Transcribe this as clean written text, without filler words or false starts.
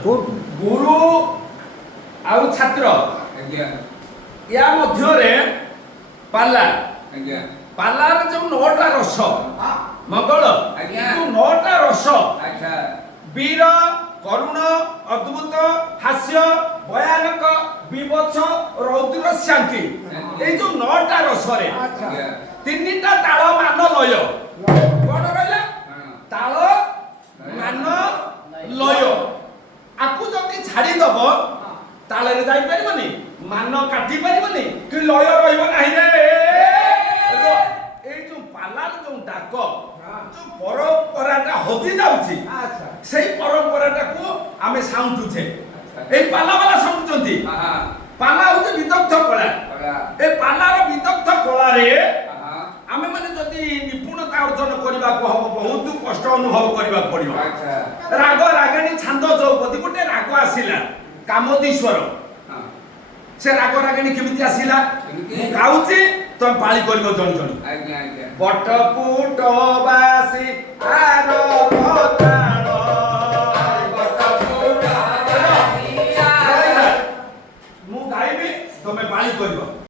गुरु आउ छात्र या मध्य पाला पालार जो 9टा रस मंगल जो 9टा रस वीर करुण अद्भुत हास्य भयानक विवत्स रौद्र शांति ये जो 9टा रस रे 3टा ताल मान लय कौन रहा ताल मान लय आपको जदि छाड़ी दब ताले रे जाई परिबनी मान काटी परिबनी कि लय रहइबो नाही रे ए जो पालार जो डाक जो परंपराटा हजि जाउची सेही परंपराटा को आमे साउंटुछे ए पाला वाला साउंटुचंती पाला होते विदग्ध कला ए पालार विदग्ध कला रे आमे माने जदि निपुणता अर्जन करबा को हम बहुत कष्ट अनुभव करबा पड़िबो राग रागिणी छंद चौपदी गोटे राग आसिला कामोदीश्वर से राग रागिणी केमिति आसिला गाउची तो पाळी करबो जण जण बटपुट बासी आरो